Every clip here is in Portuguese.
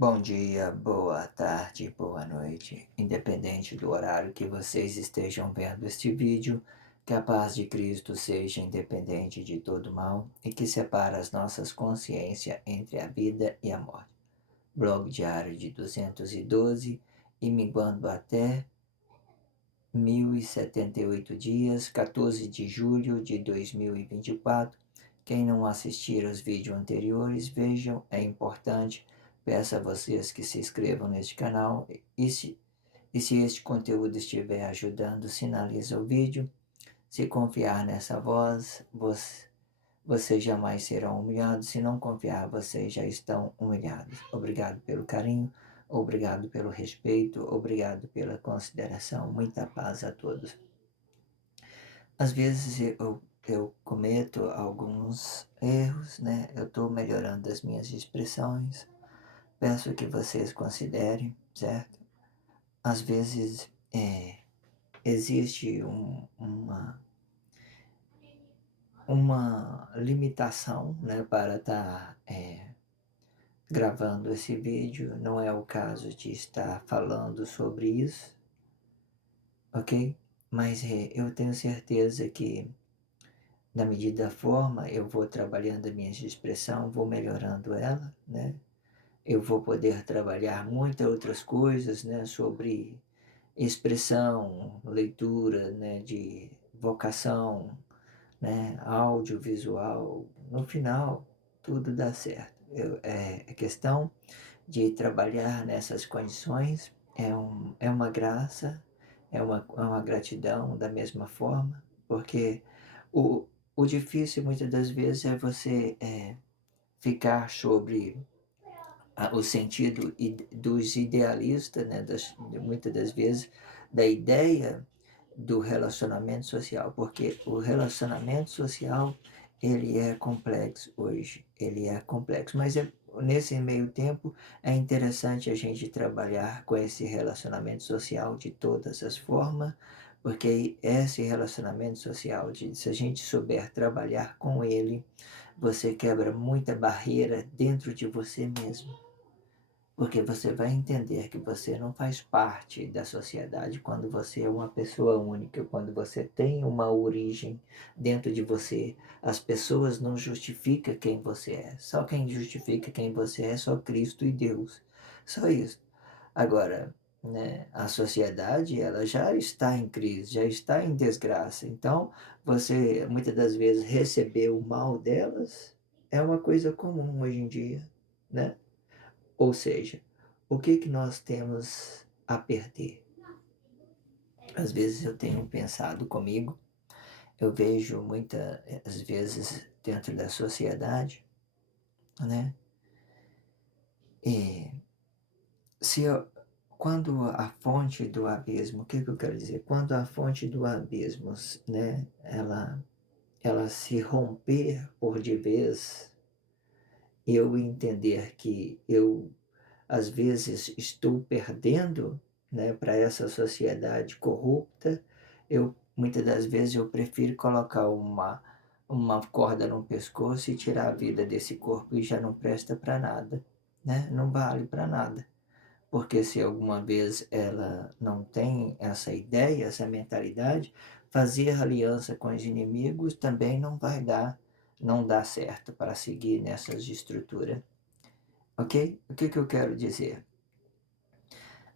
Bom dia, boa tarde, boa noite. Independente do horário que vocês estejam vendo este vídeo, que a paz de Cristo seja independente de todo mal e que separa as nossas consciências entre a vida e a morte. Blog diário de 212 e minguando até 1078 dias, 14 de julho de 2024. Quem não assistir aos vídeos anteriores, vejam, é importante. Peço a vocês que se inscrevam neste canal e se este conteúdo estiver ajudando, sinaliza o vídeo. Se confiar nessa voz, vocês jamais serão humilhados. Se não confiar, vocês já estão humilhados. Obrigado pelo carinho, obrigado pelo respeito, obrigado pela consideração. Muita paz a todos. Às vezes eu cometo alguns erros, né? Eu estou melhorando as minhas expressões. Peço que vocês considerem, certo? Às vezes existe uma limitação, né, para estar gravando esse vídeo. Não é o caso de estar falando sobre isso, ok? Mas eu tenho certeza que, na medida da forma, eu vou trabalhando a minha expressão, vou melhorando ela, né? Eu vou poder trabalhar muitas outras coisas, né, sobre expressão, leitura, né, de vocação, né, audiovisual. No final, tudo dá certo. É questão de trabalhar nessas condições, é uma graça, é uma gratidão da mesma forma, porque o, o difícil muitas das vezes é você ficar sobre o sentido dos idealistas, né, muitas das vezes, da ideia do relacionamento social, porque o relacionamento social, ele é complexo hoje, ele é complexo, mas nesse meio tempo é interessante a gente trabalhar com esse relacionamento social de todas as formas, porque esse relacionamento social, se a gente souber trabalhar com ele, você quebra muita barreira dentro de você mesmo, porque você vai entender que você não faz parte da sociedade quando você é uma pessoa única, quando você tem uma origem dentro de você. As pessoas não justificam quem você é. Só quem justifica quem você é só Cristo e Deus. Só isso. Agora, né, a sociedade, ela já está em crise, já está em desgraça. Então, você muitas das vezes receber o mal delas é uma coisa comum hoje em dia, né? Ou seja, o que que nós temos a perder? Às vezes eu tenho pensado comigo, eu vejo muitas vezes dentro da sociedade, né? E se eu, quando a fonte do abismo, o que que eu quero dizer? Quando a fonte do abismo, né, ela se romper por de vez, eu entender que eu às vezes estou perdendo, né, para essa sociedade corrupta, muitas das vezes eu prefiro colocar uma corda no pescoço e tirar a vida desse corpo e já não presta para nada, né? Não vale para nada. Porque se alguma vez ela não tem essa ideia, essa mentalidade, fazer aliança com os inimigos também não dá certo para seguir nessas estruturas. Ok? O que que eu quero dizer?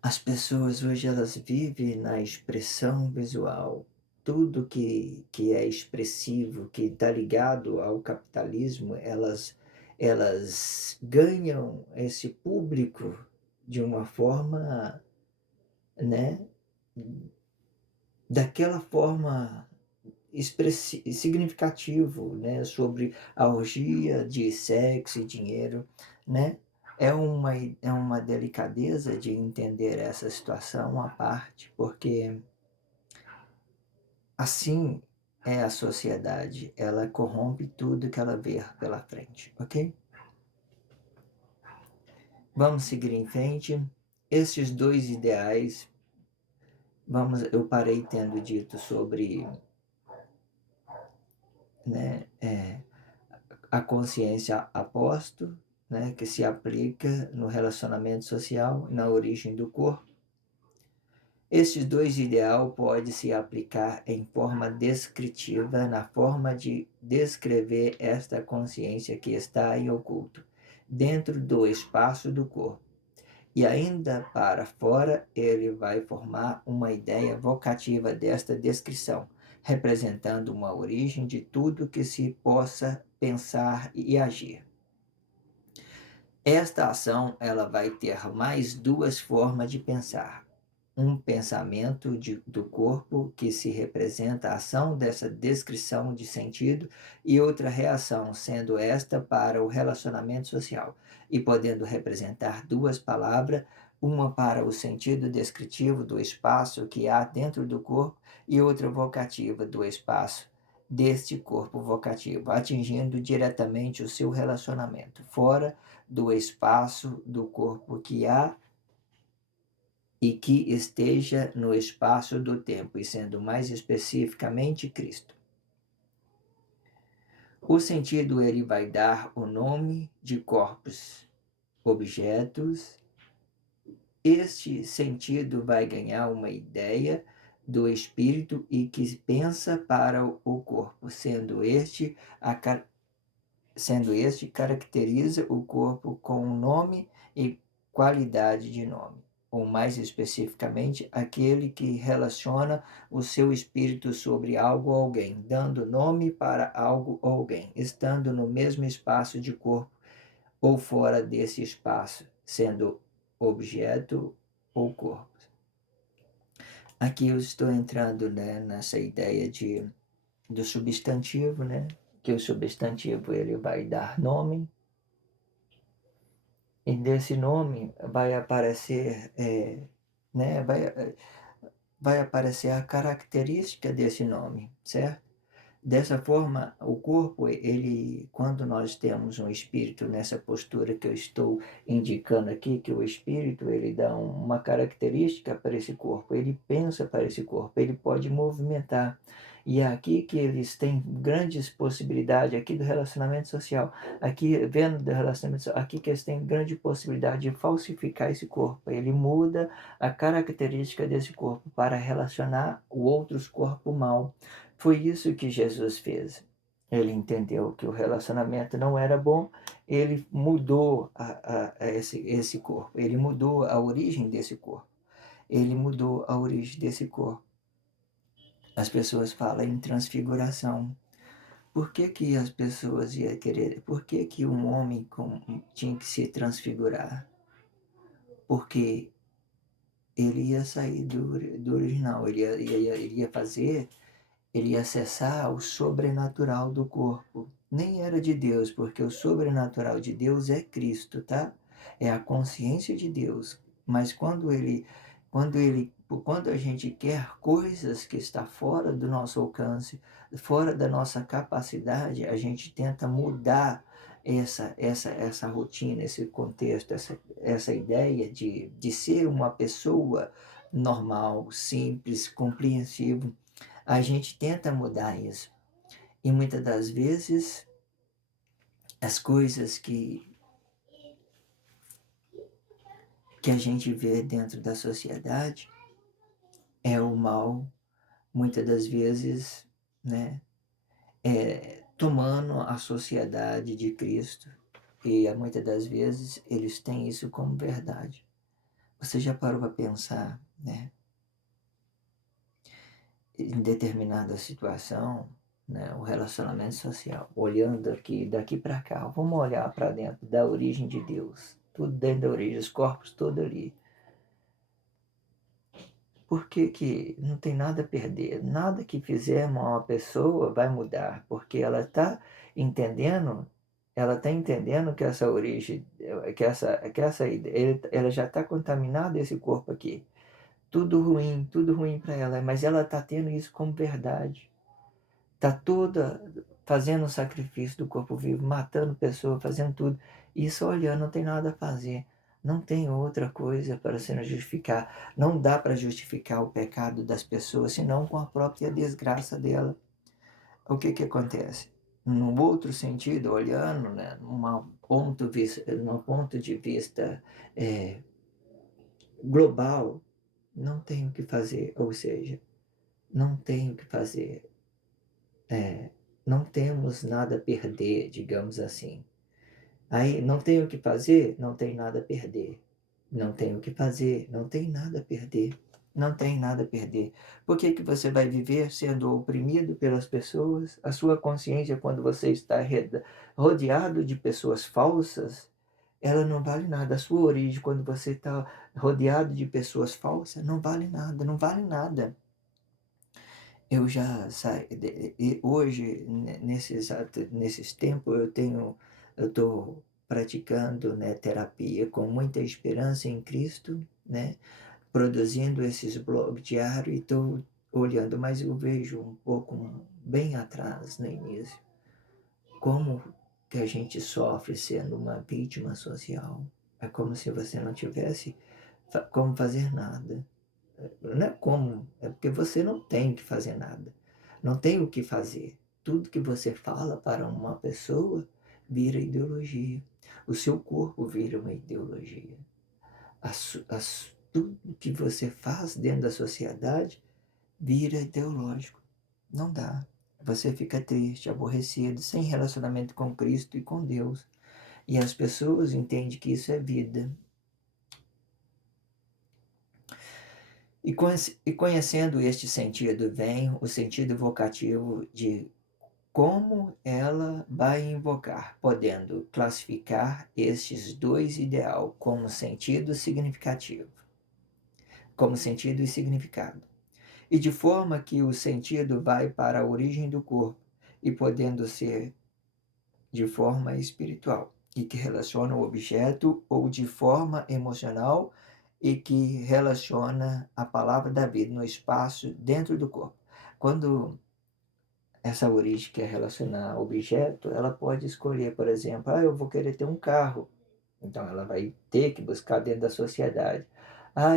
As pessoas hoje elas vivem na expressão visual. Tudo que é expressivo, que está ligado ao capitalismo, elas ganham esse público de uma forma, né, daquela forma significativo, né, sobre a orgia de sexo e dinheiro, né? É uma delicadeza de entender essa situação à parte, porque assim é a sociedade, ela corrompe tudo que ela vê pela frente, ok? Vamos seguir em frente. Esses dois ideais, eu parei tendo dito sobre, né, a consciência apóstolo, né, que se aplica no relacionamento social, na origem do corpo. Estes dois ideal pode se aplicar em forma descritiva, na forma de descrever esta consciência que está em oculto, dentro do espaço do corpo. E ainda para fora, ele vai formar uma ideia vocativa desta descrição, representando uma origem de tudo que se possa pensar e agir. Esta ação ela vai ter mais duas formas de pensar. Um pensamento do corpo que se representa a ação dessa descrição de sentido e outra reação, sendo esta para o relacionamento social, e podendo representar duas palavras, uma para o sentido descritivo do espaço que há dentro do corpo e outra vocativa do espaço deste corpo vocativo, atingindo diretamente o seu relacionamento, fora do espaço do corpo que há e que esteja no espaço do tempo, e sendo mais especificamente Cristo. O sentido ele vai dar o nome de corpos, objetos. Este sentido vai ganhar uma ideia do espírito e que pensa para o corpo, sendo este caracteriza o corpo com nome e qualidade de nome, ou mais especificamente, aquele que relaciona o seu espírito sobre algo ou alguém, dando nome para algo ou alguém, estando no mesmo espaço de corpo ou fora desse espaço, sendo objeto ou corpo. Aqui eu estou entrando, né, nessa ideia do substantivo, né? Que o substantivo ele vai dar nome, e desse nome vai aparecer, né, vai aparecer a característica desse nome, certo? Dessa forma, o corpo, ele, quando nós temos um espírito nessa postura que eu estou indicando aqui, que o espírito ele dá uma característica para esse corpo, ele pensa para esse corpo, ele pode movimentar. E é aqui que eles têm grandes possibilidades, aqui do relacionamento social, aqui vendo do relacionamento social, aqui que eles têm grande possibilidade de falsificar esse corpo. Ele muda a característica desse corpo para relacionar o outros corpo mal. Foi isso que Jesus fez. Ele entendeu que o relacionamento não era bom, ele mudou esse corpo, ele mudou a origem desse corpo, ele mudou a origem desse corpo. As pessoas falam em transfiguração. Por que que as pessoas iam querer? Por que que um homem tinha que se transfigurar? Porque ele ia sair do original, ele ia fazer, ele ia acessar o sobrenatural do corpo. Nem era de Deus, porque o sobrenatural de Deus é Cristo, tá? É a consciência de Deus. Mas quando a gente quer coisas que está fora do nosso alcance, fora da nossa capacidade, a gente tenta mudar essa rotina, esse contexto, essa ideia de ser uma pessoa normal, simples, compreensivo. A gente tenta mudar isso. E muitas das vezes as coisas que a gente vê dentro da sociedade é o mal, muitas das vezes, né, tomando a sociedade de Cristo. E muitas das vezes eles têm isso como verdade. Você já parou para pensar, né, em determinada situação, né, o relacionamento social, olhando daqui para cá, vamos olhar para dentro da origem de Deus, tudo dentro da origem, os corpos todos ali. Por que que não tem nada a perder? Nada que fizermos a uma pessoa vai mudar, porque ela está entendendo que essa origem, ela já está contaminada esse corpo aqui. Tudo ruim para ela, mas ela está tendo isso como verdade. Está toda fazendo o sacrifício do corpo vivo, matando pessoas, fazendo tudo. Isso olhando, não tem nada a fazer. Não tem outra coisa para se justificar. Não dá para justificar o pecado das pessoas, senão com a própria desgraça dela. O que que acontece? Num outro sentido, olhando, né, numa no ponto de vista global, não tem o que fazer, ou seja, não tem o que fazer, não temos nada a perder, digamos assim. Aí, não tem o que fazer, não tem nada a perder. Não tem o que fazer, não tem nada a perder. Não tem nada a perder. Por que que você vai viver sendo oprimido pelas pessoas? A sua consciência, quando você está rodeado de pessoas falsas, ela não vale nada. A sua origem, quando você está rodeado de pessoas falsas, não vale nada, não vale nada. Eu já saí, e hoje, nesses tempos, eu estou praticando, né, terapia com muita esperança em Cristo, né, produzindo esses blogs diários e estou olhando, mas eu vejo um pouco bem atrás no início, como que a gente sofre sendo uma vítima social. É como se você não tivesse como fazer nada. Não é como, é porque você não tem que fazer nada. Não tem o que fazer. Tudo que você fala para uma pessoa vira ideologia. O seu corpo vira uma ideologia. Tudo que você faz dentro da sociedade vira ideológico. Não dá. Você fica triste, aborrecido, sem relacionamento com Cristo e com Deus. E as pessoas entendem que isso é vida. E conhecendo este sentido, vem o sentido evocativo de como ela vai invocar, podendo classificar estes dois ideal como sentido significativo, como sentido e significado. E de forma que o sentido vai para a origem do corpo e podendo ser de forma espiritual, e que relaciona o objeto, ou de forma emocional, e que relaciona a palavra da vida no espaço dentro do corpo. Quando essa origem quer relacionar objeto, ela pode escolher, por exemplo, eu vou querer ter um carro. Então ela vai ter que buscar dentro da sociedade.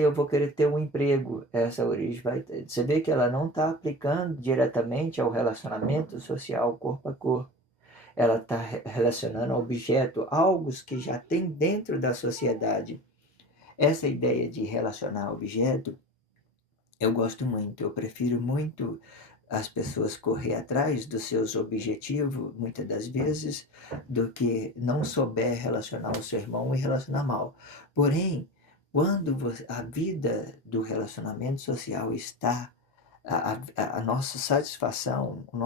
Eu vou querer ter um emprego. Essa origem vai ter. Você vê que ela não está aplicando diretamente ao relacionamento social corpo a corpo. Ela está relacionando a objeto, algo que já tem dentro da sociedade. Essa ideia de relacionar objeto, eu gosto muito, eu prefiro muito as pessoas correr atrás dos seus objetivos, muitas das vezes, do que não souber relacionar o seu irmão e relacionar mal. Porém, quando a vida do relacionamento social está a nossa satisfação, o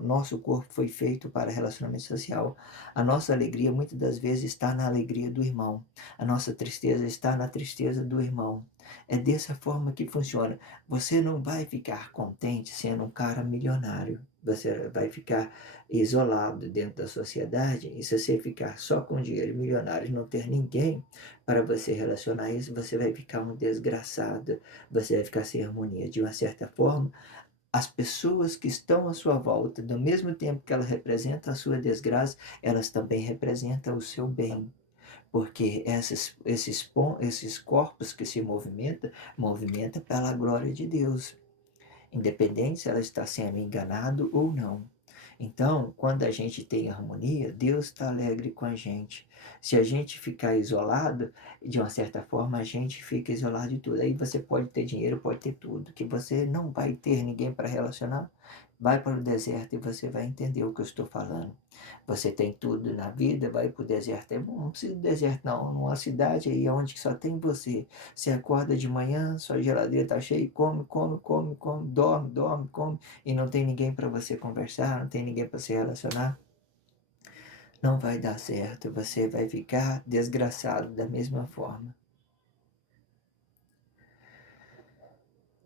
nosso corpo foi feito para relacionamento social. A nossa alegria muitas das vezes está na alegria do irmão. A nossa tristeza está na tristeza do irmão. É dessa forma que funciona. Você não vai ficar contente sendo um cara milionário. Você vai ficar isolado dentro da sociedade. E se você ficar só com dinheiro milionário e não ter ninguém para você relacionar isso, você vai ficar um desgraçado. Você vai ficar sem harmonia. De uma certa forma, as pessoas que estão à sua volta, do mesmo tempo que elas representam a sua desgraça, elas também representam o seu bem. Porque esses corpos que se movimentam pela glória de Deus, independente se ela está sendo enganado ou não. Então, quando a gente tem harmonia, Deus está alegre com a gente. Se a gente ficar isolado, de uma certa forma, a gente fica isolado de tudo. Aí você pode ter dinheiro, pode ter tudo, que você não vai ter ninguém para relacionar. Vai para o deserto e você vai entender o que eu estou falando. Você tem tudo na vida, vai para o deserto. Não precisa de deserto, não. Numa cidade aí onde só tem você. Você acorda de manhã, sua geladeira está cheia, come, come, come, come, dorme, dorme, come, e não tem ninguém para você conversar, não tem ninguém para se relacionar. Não vai dar certo, você vai ficar desgraçado da mesma forma.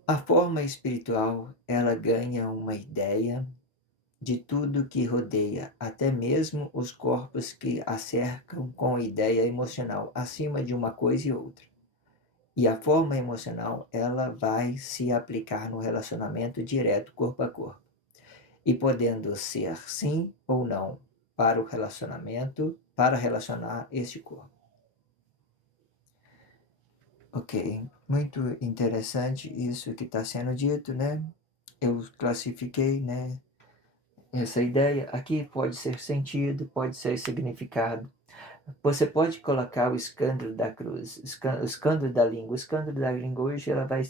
A forma espiritual, ela ganha uma ideia de tudo que rodeia, até mesmo os corpos que a cercam com a ideia emocional, acima de uma coisa e outra. E a forma emocional, ela vai se aplicar no relacionamento direto, corpo a corpo. E podendo ser sim ou não para o relacionamento, para relacionar este corpo. Ok, muito interessante isso que está sendo dito, né? Eu classifiquei, né, Essa ideia aqui pode ser sentido, pode ser significado. Você pode colocar o escândalo da cruz, o escândalo da língua. O escândalo da língua hoje ela vai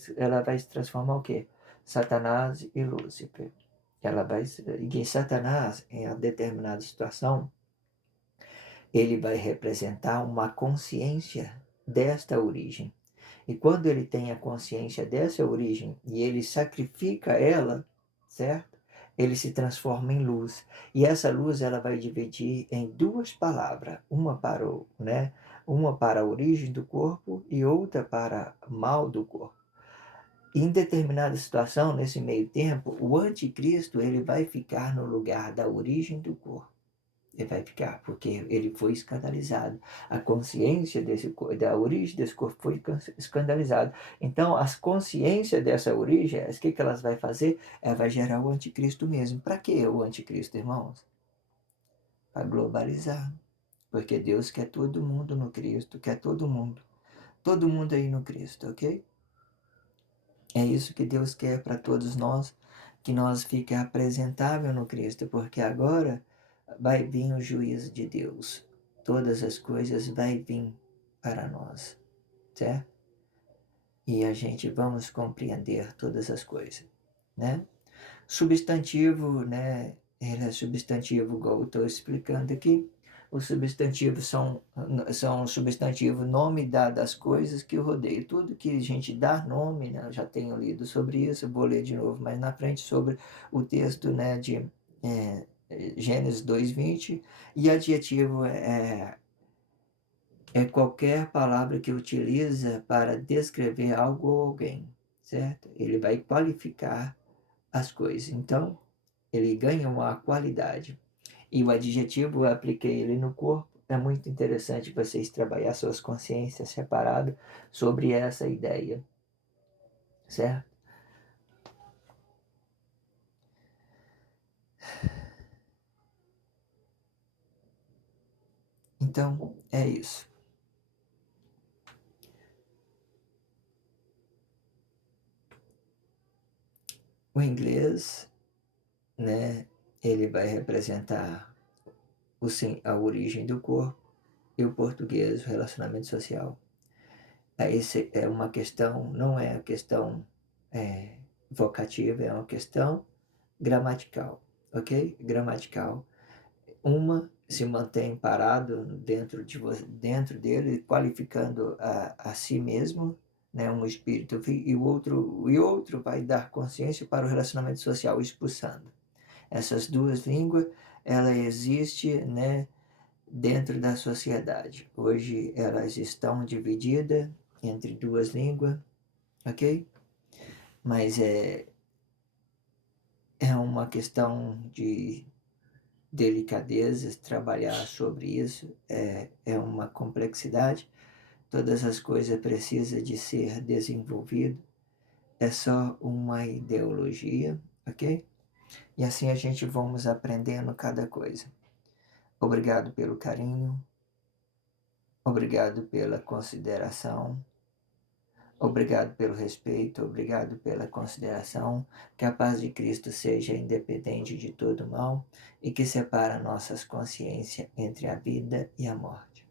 se transformar o quê? Satanás e Lúcifer. E Satanás, em uma determinada situação, ele vai representar uma consciência desta origem. E quando ele tem a consciência dessa origem e ele sacrifica ela, certo? Ele se transforma em luz. E essa luz ela vai dividir em duas palavras, uma para a origem do corpo e outra para mal do corpo. Em determinada situação, nesse meio tempo, o anticristo ele vai ficar no lugar da origem do corpo. Ele vai ficar, porque ele foi escandalizado. A consciência da origem desse corpo foi escandalizada. Então, a consciência dessa origem, o que elas vai fazer? Ela vai gerar o anticristo mesmo. Para que o anticristo, irmãos? Para globalizar. Porque Deus quer todo mundo no Cristo, quer todo mundo. Todo mundo aí no Cristo, ok? É isso que Deus quer para todos nós, que nós fique apresentável no Cristo, porque agora vai vir o juízo de Deus. Todas as coisas vai vir para nós, certo? E a gente vamos compreender todas as coisas, né? Substantivo, né? Ele é substantivo, igual eu estou explicando aqui. Os substantivos são substantivo, nome das coisas que rodeiam. Tudo que a gente dá nome, né? Eu já tenho lido sobre isso, eu vou ler de novo mais na frente sobre o texto, né, de Gênesis 2:20. E adjetivo é qualquer palavra que utiliza para descrever algo ou alguém, certo? Ele vai qualificar as coisas. Então, ele ganha uma qualidade. E o adjetivo, eu apliquei ele no corpo. É muito interessante vocês trabalhar suas consciências separadas sobre essa ideia, certo? Então, é isso. O inglês, né, ele vai representar a origem do corpo, e o português, o relacionamento social. Esse é uma questão, não é a questão vocativa, é uma questão gramatical, ok? Gramatical. Uma se mantém parado dentro dele, qualificando a si mesmo, né, um espírito, e o outro vai dar consciência para o relacionamento social, expulsando. Essas duas línguas, ela existe, né, dentro da sociedade. Hoje elas estão divididas entre duas línguas, ok? Mas é uma questão de delicadezas trabalhar sobre isso, é uma complexidade. Todas as coisas precisam de ser desenvolvido. É só uma ideologia, ok? E assim a gente vamos aprendendo cada coisa. Obrigado pelo carinho, obrigado pela consideração. Obrigado pelo respeito, obrigado pela consideração, que a paz de Cristo seja independente de todo mal e que separa nossas consciências entre a vida e a morte.